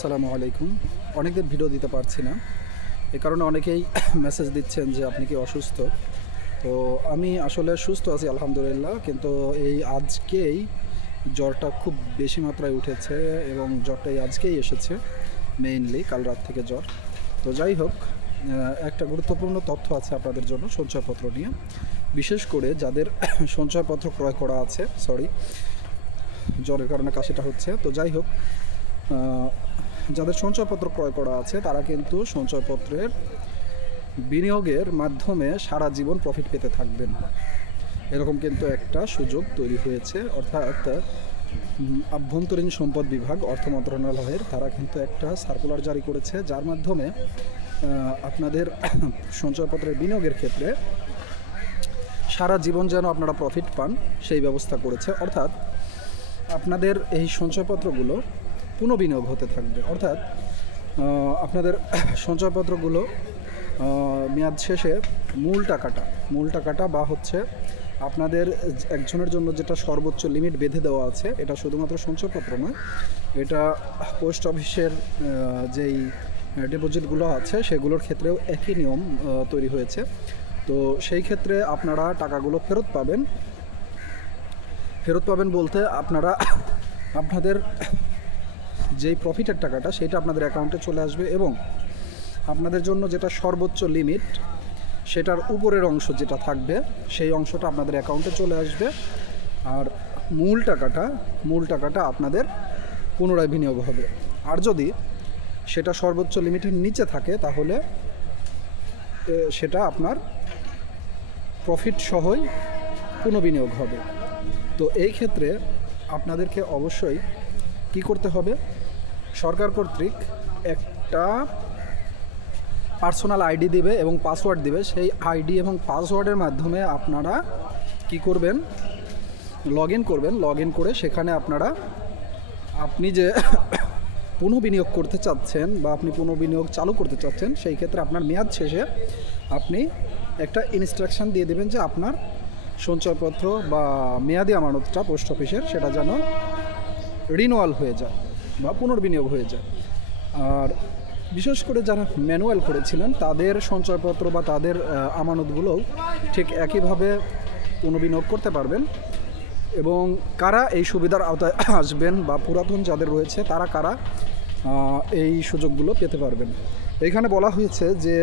আসসালামু আলাইকুম। অনেকদিন ভিডিও দিতে পারছি না, এ কারণে অনেকেই মেসেজ দিচ্ছেন যে আপনি কি অসুস্থ। তো আমি আসলে সুস্থ আছি আলহামদুলিল্লাহ, কিন্তু এই আজকেই জ্বরটা খুব বেশি মাত্রায় উঠেছে এবং জ্বরটাই আজকেই এসেছে, মেইনলি কাল রাত থেকে জ্বর। তো যাই হোক, একটা গুরুত্বপূর্ণ তথ্য আছে আপনাদের জন্য সঞ্চয়পত্র নিয়ে, বিশেষ করে যাদের সঞ্চয়পত্র ক্রয় করা আছে। জ্বরের কারণে কাশিটা হচ্ছে। তো যাই হোক, যাদের সঞ্চয়পত্র ক্রয় করা আছে তারা কিন্তু সঞ্চয়পত্রের বিনিয়োগের মাধ্যমে সারা জীবন প্রফিট পেতে থাকবেন, এরকম কিন্তু একটা সুযোগ তৈরি হয়েছে। অর্থাৎ আভ্যন্তরীণ সম্পদ বিভাগ, অর্থ মন্ত্রণালয়ের তারা কিন্তু একটা সার্কুলার জারি করেছে, যার মাধ্যমে আপনাদের সঞ্চয়পত্রের বিনিয়োগের ক্ষেত্রে সারা জীবন যেন আপনারা প্রফিট পান সেই ব্যবস্থা করেছে। অর্থাৎ আপনাদের এই সঞ্চয়পত্রগুলো পুনঃবিনিয়োগ হতে থাকবে। অর্থাৎ আপনাদের সঞ্চয়পত্রগুলো মেয়াদ শেষে মূল টাকাটা বা হচ্ছে আপনাদের একজনের জন্য যেটা সর্বোচ্চ লিমিট বেঁধে দেওয়া আছে, এটা শুধুমাত্র সঞ্চয়পত্র নয়, এটা পোস্ট অফিসের যেই ডিপোজিটগুলো আছে সেগুলোর ক্ষেত্রেও একই নিয়ম তৈরি হয়েছে। তো সেই ক্ষেত্রে আপনারা টাকাগুলো ফেরত পাবেন বলতে আপনারা আপনাদের যেই প্রফিটের টাকাটা সেটা আপনাদের অ্যাকাউন্টে চলে আসবে এবং আপনাদের জন্য যেটা সর্বোচ্চ লিমিট সেটার উপরের অংশ যেটা থাকবে সেই অংশটা আপনাদের অ্যাকাউন্টে চলে আসবে। আর মূল টাকাটা আপনাদের পুনরায় বিনিয়োগ হবে। আর যদি সেটা সর্বোচ্চ লিমিটের নিচে থাকে তাহলে সেটা আপনার প্রফিট সহই পুনঃবিনিয়োগ হবে। তো এই ক্ষেত্রে আপনাদেরকে অবশ্যই কি করতে হবে, সরকার কর্তৃক একটা পার্সোনাল আইডি দিবে এবং পাসওয়ার্ড দিবে। সেই আইডি এবং পাসওয়ার্ডের মাধ্যমে আপনারা কি করবেন, লগ ইন করে সেখানে আপনি যে পুনঃবিনিয়োগ করতে চাচ্ছেন বা আপনি পুনঃবিনিয়োগ চালু করতে চাচ্ছেন, সেই ক্ষেত্রে আপনার মেয়াদ শেষে আপনি একটা ইনস্ট্রাকশান দিয়ে দেবেন যে আপনার সঞ্চয়পত্র বা মেয়াদি আমানতটা পোস্ট অফিসের সেটা যেন রিনুয়াল হয়ে যায় বা পুনর্বিনিয়োগ হয়ে যায়। আর বিশেষ করে যারা ম্যানুয়াল করেছিলেন তাদের সঞ্চয়পত্র বা তাদের আমানতগুলোও ঠিক একইভাবে পুনর্বিনিয়োগ করতে পারবেন। এবং কারা এই সুবিধার আওতায় আসবেন বা পুরাতন যাদের রয়েছে তারা কারা এই সুযোগগুলো পেতে পারবেন, এখানে বলা হয়েছে যে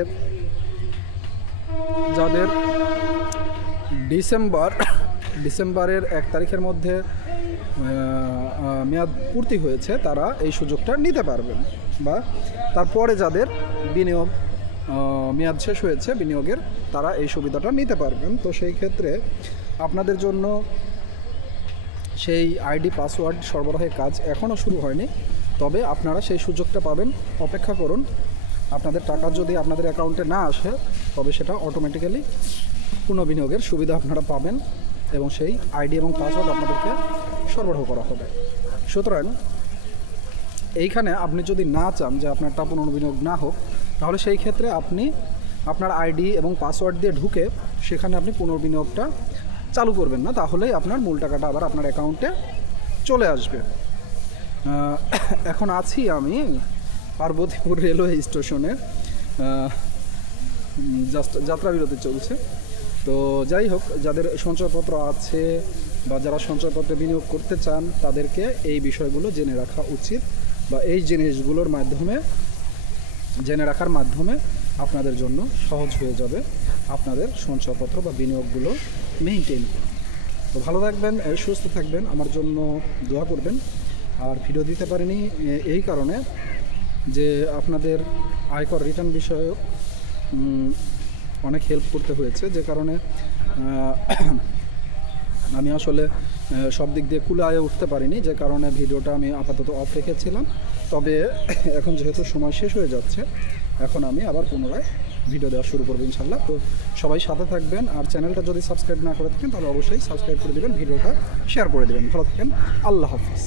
যাদের ডিসেম্বরের 1 তারিখের মধ্যে মেয়াদ পূর্তি হয়েছে তারা এই সুযোগটা নিতে পারবেন, বা তারপরে যাদের বিনিয়োগ মেয়াদ শেষ হয়েছে বিনিয়োগের তারা এই সুবিধাটা নিতে পারবেন। তো সেই ক্ষেত্রে আপনাদের জন্য সেই আইডি পাসওয়ার্ড সরবরাহের কাজ এখনও শুরু হয়নি, তবে আপনারা সেই সুযোগটা পাবেন। অপেক্ষা করুন, আপনাদের টাকা যদি আপনাদের অ্যাকাউন্টে না আসে তবে সেটা অটোমেটিক্যালি পুনঃবিনিয়োগের সুবিধা আপনারা পাবেন এবং সেই আইডি এবং পাসওয়ার্ড আপনাদেরকে সরবরাহ করা হবে। সুতরাং এইখানে আপনি যদি না চান যে আপনারটা পুনর্বিনিয়োগ না হোক, তাহলে সেই ক্ষেত্রে আপনি আপনার আইডি এবং পাসওয়ার্ড দিয়ে ঢুকে সেখানে আপনি পুনর্বিনিয়োগটা চালু করবেন না, তাহলেই আপনার মূল টাকাটা আবার আপনার অ্যাকাউন্টে চলে আসবে। এখন আছি আমি পার্বতীপুর রেলওয়ে স্টেশনে, যাত্রা বিরতি চলছে। তো যাই হোক, যাদের সঞ্চয়পত্র আছে বা যারা সঞ্চয়পত্রে বিনিয়োগ করতে চান তাদেরকে এই বিষয়গুলো জেনে রাখা উচিত, বা এই জিনিসগুলোর মাধ্যমে জেনে রাখার মাধ্যমে আপনাদের জন্য সহজ হয়ে যাবে আপনাদের সঞ্চয়পত্র বা বিনিয়োগগুলো মেইনটেইন করুন। তো ভালো থাকবেন, সুস্থ থাকবেন, আমার জন্য দোয়া করবেন। আর ভিডিও দিতে পারিনি এই কারণে যে আপনাদের আয়কর রিটার্ন বিষয়ক অনেক হেল্প করতে হয়েছে, যে কারণে আমি আসলে সব দিক দিয়ে কুলায়ে উঠতে পারিনি, যে কারণে ভিডিওটা আমি আপাতত অফ রেখেছিলাম। তবে এখন যেহেতু সময় শেষ হয়ে যাচ্ছে, এখন আমি আবার পুনরায় ভিডিও দেওয়া শুরু করবো ইনশাল্লাহ। তো সবাই সাথে থাকবেন, আর চ্যানেলটা যদি সাবস্ক্রাইব না করে থাকেন তাহলে অবশ্যই সাবস্ক্রাইব করে দেবেন, ভিডিওটা শেয়ার করে দেবেন। ভালো থাকেন, আল্লাহ হাফিজ।